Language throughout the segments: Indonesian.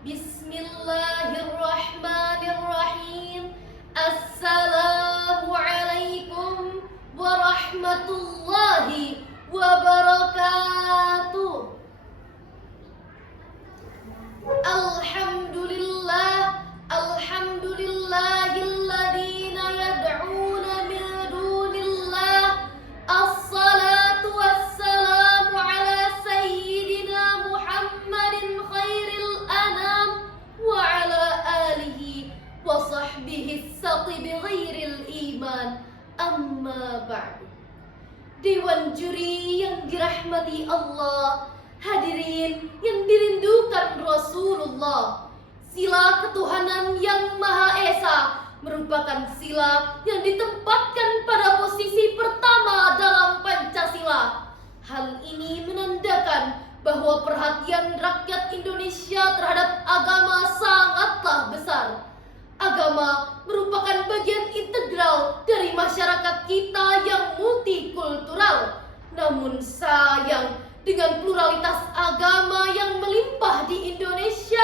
Bismillahirrahmanirrahim. Assalamualaikum warahmatullahi wabarakatuh. Alhamdulillah, alhamdulillahilladzi yad'una min dunillah. Assalatu wassalamu ala sayyidina Muhammadin khairil anam wa ala alihi wa sahbihi saqi bighairil iman. Amma ba'du. Dewan juri yang dirahmati Allah, hadirin yang dirindukan Rasulullah, sila ketuhanan yang Maha Esa merupakan sila yang ditempatkan pada posisi pertama dalam Pancasila. Hal ini menandakan bahwa perhatian rakyat Indonesia terhadap agama sangatlah besar. Agama merupakan bagian integral dari masyarakat kita yang multikultural. Namun sayang, dengan pluralitas agama yang melimpah di Indonesia,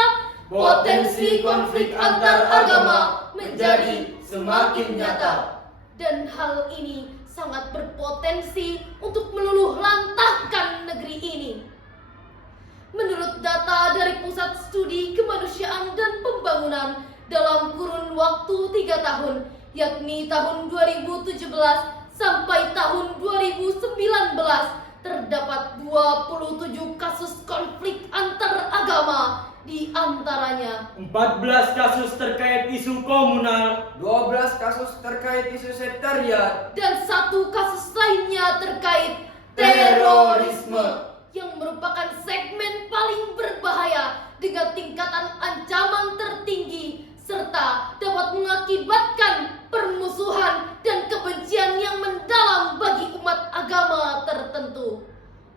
potensi konflik antar agama menjadi semakin nyata. Dan hal ini sangat berpotensi untuk meluluh lantahkan negeri ini. Menurut data dari Pusat Studi Kemanusiaan dan Pembangunan, dalam kurun waktu 3 tahun, yakni tahun 2017 sampai tahun 2019, terdapat 27 kasus konflik antar agama, di antaranya 14 kasus terkait isu komunal, 12 kasus terkait isu sektarian, dan 1 kasus lainnya terkait terorisme, yang merupakan segmen paling berbahaya dengan tingkatan ancaman tertinggi serta dapat mengakibatkan permusuhan dan kebencian yang mendalam bagi umat agama tertentu.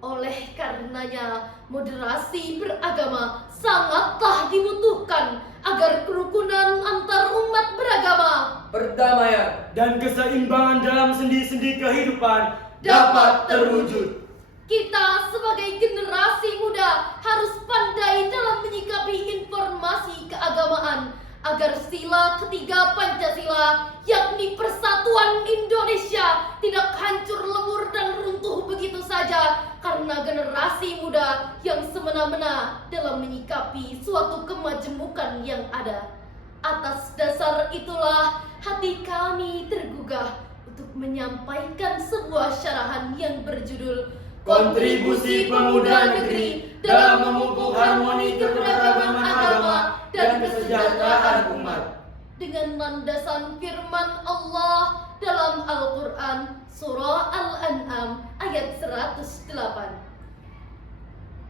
Oleh karenanya, moderasi beragama sangatlah dibutuhkan agar kerukunan antar umat beragama, perdamaian, dan keseimbangan dalam sendi-sendi kehidupan dapat terwujud. Kita sebagai generasi muda harus pandai dalam menyikapi informasi keagamaan agar sila ketiga Pancasila, yakni persatuan Indonesia, tidak hancur lebur dan runtuh begitu saja karena generasi muda yang semena-mena dalam menyikapi suatu kemajemukan yang ada. Atas dasar itulah hati kami tergugah untuk menyampaikan sebuah syarahan yang berjudul Kontribusi Pemuda Negeri dalam memupuk harmoni keberagaman agama dan kesejahteraan umat, dengan landasan firman Allah dalam Al-Quran Surah Al-An'am ayat 108.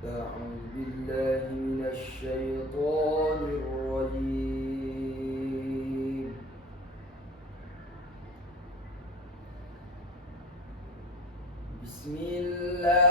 A'udzu billahi minasy syaithanir rajim. Bismillahirrahmanirrahim.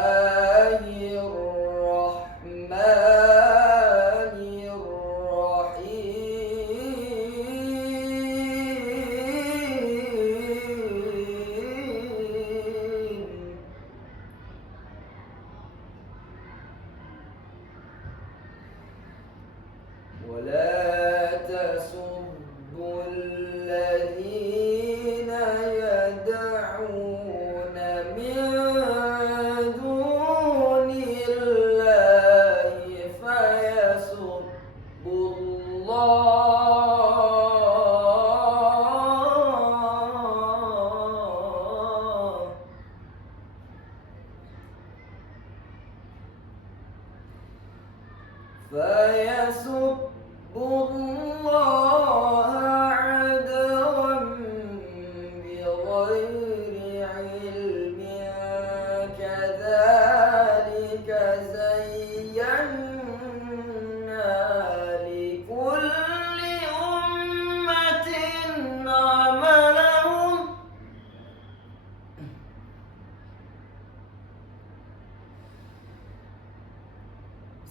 ولا تسبوا الذين يدعون من دون الله فيسبوا الله عدوا بغير علم كذلك زينا لكل أمة عملهم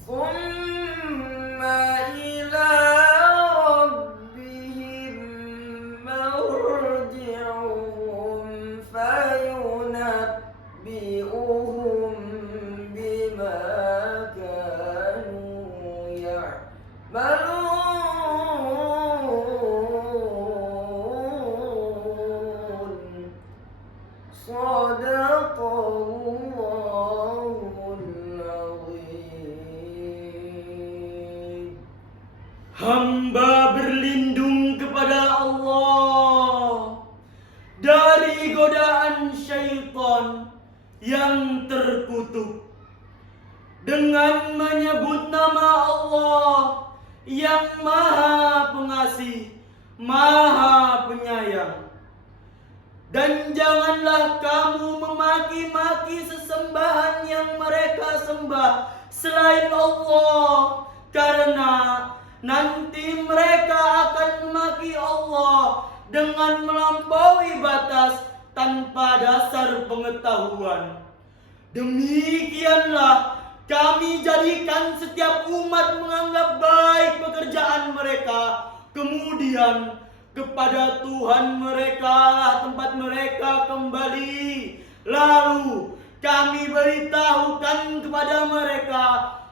ثم إلى ربهم ملعون صدق الله العظيم. Hamba berlindung kepada Allah dari godaan syaitan yang terkutuk dengan menyebut nama Allah yang Maha Pengasih, Maha Penyayang. Dan janganlah kamu memaki-maki sesembahan yang mereka sembah selain Allah, karena nanti mereka akan memaki Allah dengan melampaui batas tanpa dasar pengetahuan. Demikianlah kami jadikan setiap umat menganggap baik pekerjaan mereka, kemudian kepada Tuhan mereka tempat mereka kembali. Lalu kami beritahukan kepada mereka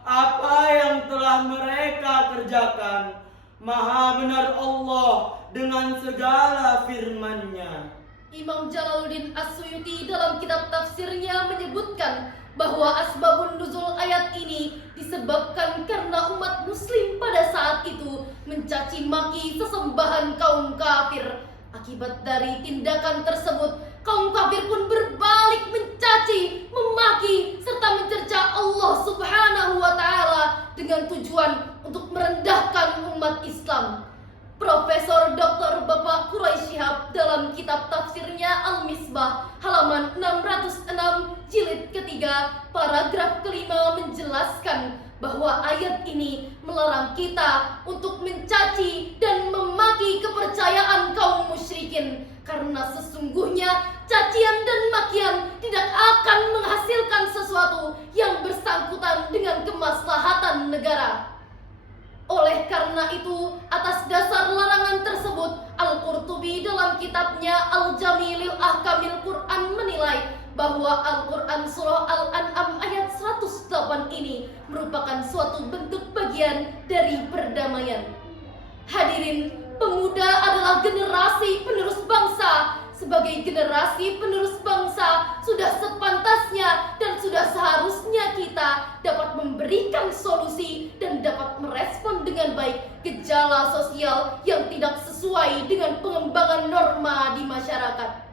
apa yang telah mereka kerjakan. Maha benar Allah dengan segala firman-Nya. Imam Jalaluddin As-Suyuti dalam kitab tafsirnya menyebutkan bahwa asbabun nuzul ayat ini disebabkan karena umat muslim pada saat itu mencaci maki sesembahan kaum kafir. Akibat dari tindakan tersebut, kaum kafir pun berbalik mencaci, memaki, serta mencerca Allah Subhanahu wa Ta'ala dengan tujuan untuk merendahkan umat Islam. Profesor Dr. Bapak Quraisy Shihab dalam kitab tafsirnya Al-Misbah halaman 606 jilid ketiga paragraf kelima menjelaskan bahwa ayat ini melarang kita untuk mencaci dan memaki kepercayaan kaum musyrikin, karena sesungguhnya cacian dan makian tidak akan menghasilkan sesuatu yang bersangkutan dengan kemaslahatan negara. Oleh karena itu, atas dasar larangan tersebut, Al-Qurtubi dalam kitabnya Al-Jami' lil Ahkamil Quran menilai bahwa Al-Quran surah Al-An'am ayat 108 ini merupakan suatu bentuk bagian dari perdamaian. Hadirin, pemuda adalah generasi penerus bangsa. Sebagai generasi penerus bangsa, sudah sepantasnya dan sudah seharusnya kita dapat memberikan solusi dan dapat merespon dengan baik gejala sosial yang tidak sesuai dengan pengembangan norma di masyarakat.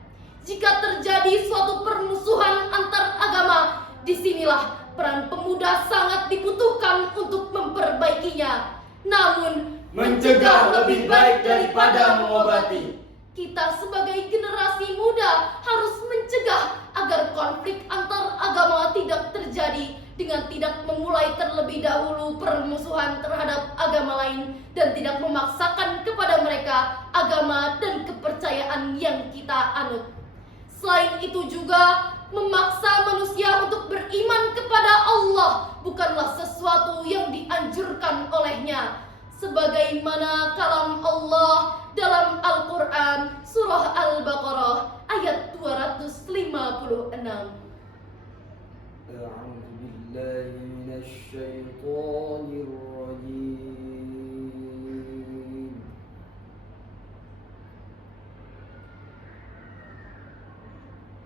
Jika terjadi suatu permusuhan antar agama, disinilah peran pemuda sangat dibutuhkan untuk memperbaikinya. Namun, Mencegah lebih baik daripada mengobati. Kita sebagai generasi muda harus mencegah agar konflik antar agama tidak terjadi dengan tidak memulai terlebih dahulu permusuhan terhadap agama lain dan tidak memaksakan kepada mereka agama dan kepercayaan yang kita anut. Selain itu juga, memaksa manusia untuk beriman kepada Allah bukanlah sesuatu yang dianjurkan olehnya. Sebagaimana kalam Allah dalam Al-Quran surah Al-Baqarah ayat 256. أعوذ بالله من الشيطان الرجيم.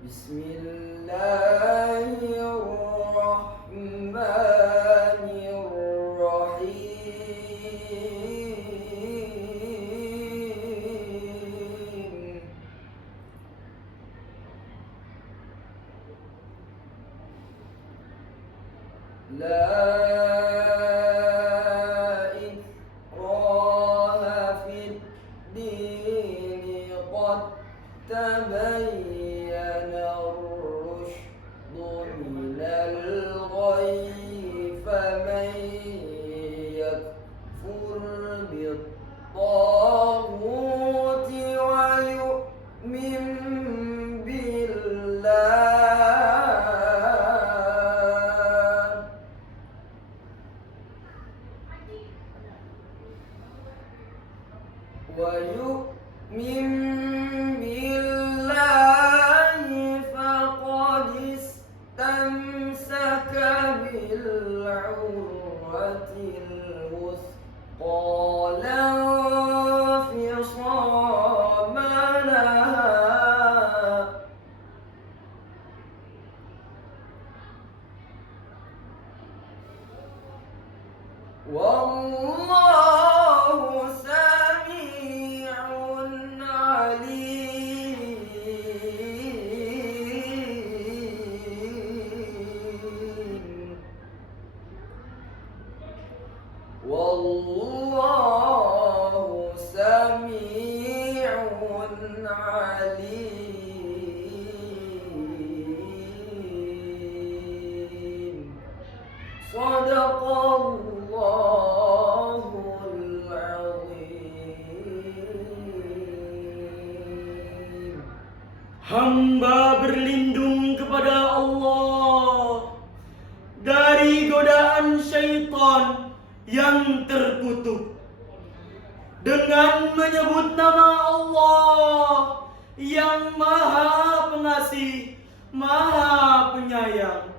بسم الله الرحمن الرحيم. لا إكراه في الدين قد تبين الرشد من الغي، فمن يكفر بالطاغوت ويؤمن بالله فقد استمسك بالعروة الوثقى Wallahu sami'un alim. Wallahu sami'un alim. Sadaqallahul azim. Hamba berlindung kepada Allah dari godaan syaitan yang terkutuk dengan menyebut nama Allah yang Maha Pengasih, Maha Penyayang.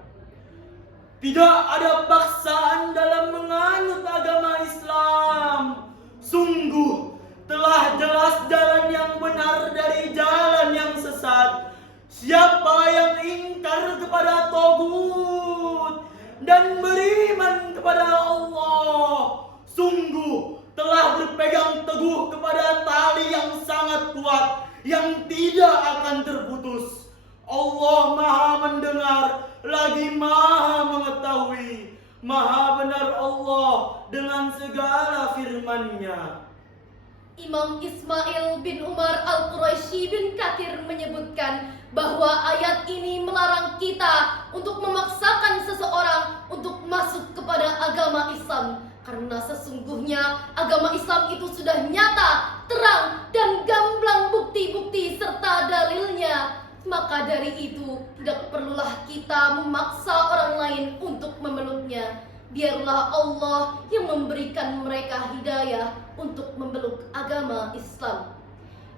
Tidak ada paksaan dalam menganut agama Islam. Sungguh telah jelas jalan yang benar dari jalan yang sesat. Siapa yang ingkar kepada tagut dan beriman kepada Allah, sungguh telah berpegang teguh kepada tali yang sangat kuat yang tidak akan terputus. Allah Maha mendengar lagi Maha mengetahui. Maha benar Allah dengan segala firman-Nya. Imam Ismail bin Umar Al-Quraisy bin Katsir menyebutkan bahwa ayat ini melarang kita untuk memaksakan seseorang untuk masuk kepada agama Islam, karena sesungguhnya agama Islam itu sudah nyata, terang, dan gamblang bukti-bukti serta dalilnya. Maka dari itu tidak perlulah kita memaksa orang lain untuk memeluknya. Biarlah Allah yang memberikan mereka hidayah untuk memeluk agama Islam.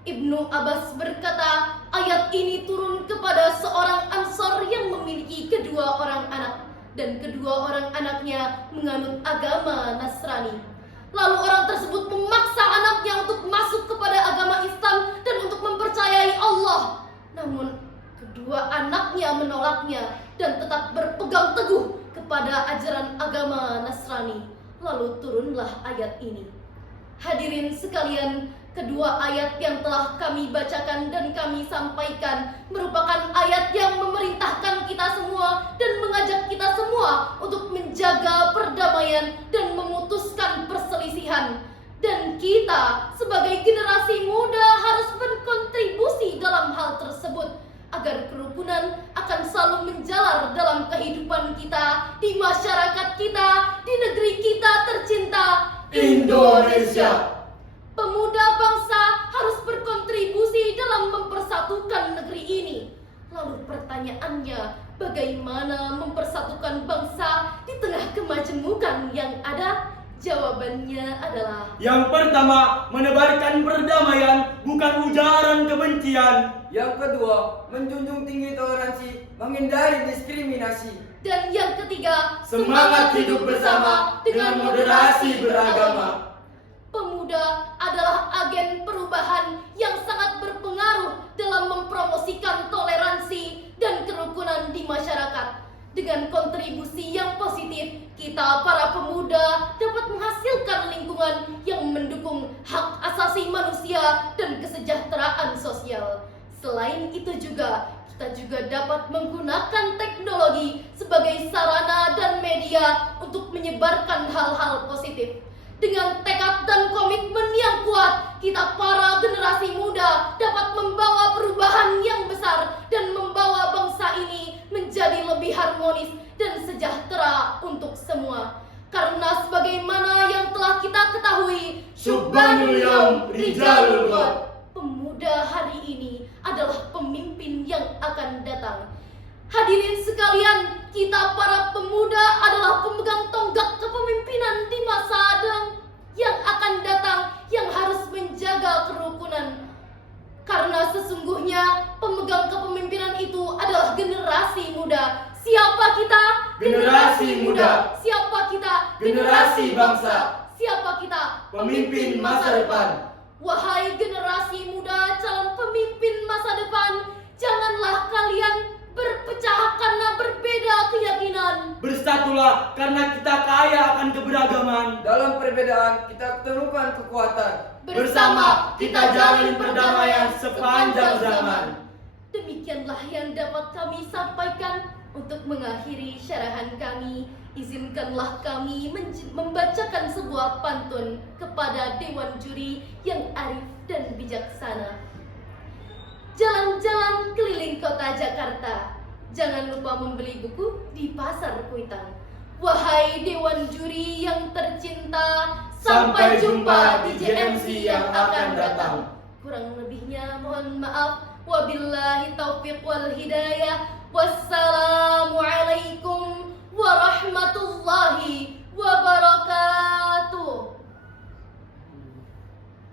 Ibnu Abbas berkata, ayat ini turun kepada seorang Ansor yang memiliki kedua orang anak, dan kedua orang anaknya menganut agama Nasrani. Lalu orang tersebut memaksa anaknya untuk masuk kepada agama Islam dan untuk mempercayai Allah. Namun kedua anaknya menolaknya dan tetap berpegang teguh kepada ajaran agama Nasrani. Lalu turunlah ayat ini. Hadirin sekalian, kedua ayat yang telah kami bacakan dan kami sampaikan merupakan ayat yang memerintahkan kita semua dan mengajak kita semua untuk menjaga perdamaian dan memutuskan perselisihan. Dan kita sebagai generasi muda harus berkontribusi dalam hal tersebut, agar kerukunan akan selalu menjalar dalam kehidupan kita, di masyarakat kita, di negeri kita tercinta, Indonesia. Pemuda bangsa harus berkontribusi dalam mempersatukan negeri ini. Lalu pertanyaannya, bagaimana mempersatukan bangsa di tengah kemajemukan yang ada? Jawabannya adalah: yang pertama, menebarkan perdamaian, bukan ujaran kebencian. Yang kedua, menjunjung tinggi toleransi, menghindari diskriminasi. Dan yang ketiga, Semangat hidup bersama dengan moderasi beragama. Pemuda adalah agen perubahan yang sangat berpengaruh dalam mempromosikan toleransi dan kerukunan di masyarakat. Dengan kontribusi yang positif, kita para pemuda dapat menghasilkan lingkungan yang mendukung hak asasi manusia dan kesejahteraan sosial. Selain itu juga, kita juga dapat menggunakan teknologi sebagai sarana dan media untuk menyebarkan hal-hal positif. Dengan tekad dan komitmen yang kuat, kita para generasi muda dapat membawa perubahan yang besar dan membawa bangsa ini menjadi lebih harmonis dan sejahtera untuk semua. Karena sebagaimana yang telah kita ketahui, Subhanul Yaum Rijalul Ghad. Pemuda hari ini adalah pemimpin yang akan datang. Hadirin sekalian, kita para pemuda adalah pemegang tonggak kepemimpinan di masa yang akan datang, yang harus menjaga kerukunan. Karena sesungguhnya pemegang kepemimpinan itu adalah generasi muda. Siapa kita? Generasi muda. Siapa kita? Generasi bangsa. Siapa kita? Pemimpin masa depan. Wahai generasi muda, calon pemimpin masa depan, janganlah kalian berpecah karena berbeda keyakinan. Bersatulah karena kita kaya akan keberagaman. Dalam perbedaan kita temukan kekuatan. Bersama kita jalin perdamaian sepanjang zaman. Demikianlah yang dapat kami sampaikan. Untuk mengakhiri syarahan kami, izinkanlah kami membacakan sebuah pantun kepada Dewan Juri yang arif dan bijaksana. Jalan-jalan keliling kota Jakarta, jangan lupa membeli buku di Pasar Kuitang. Wahai Dewan Juri yang tercinta, sampai jumpa di JMC yang akan datang. Kurang lebihnya mohon maaf. Wabillahi taufiq wal hidayah. Wassalamualaikum warahmatullahi wabarakatuh.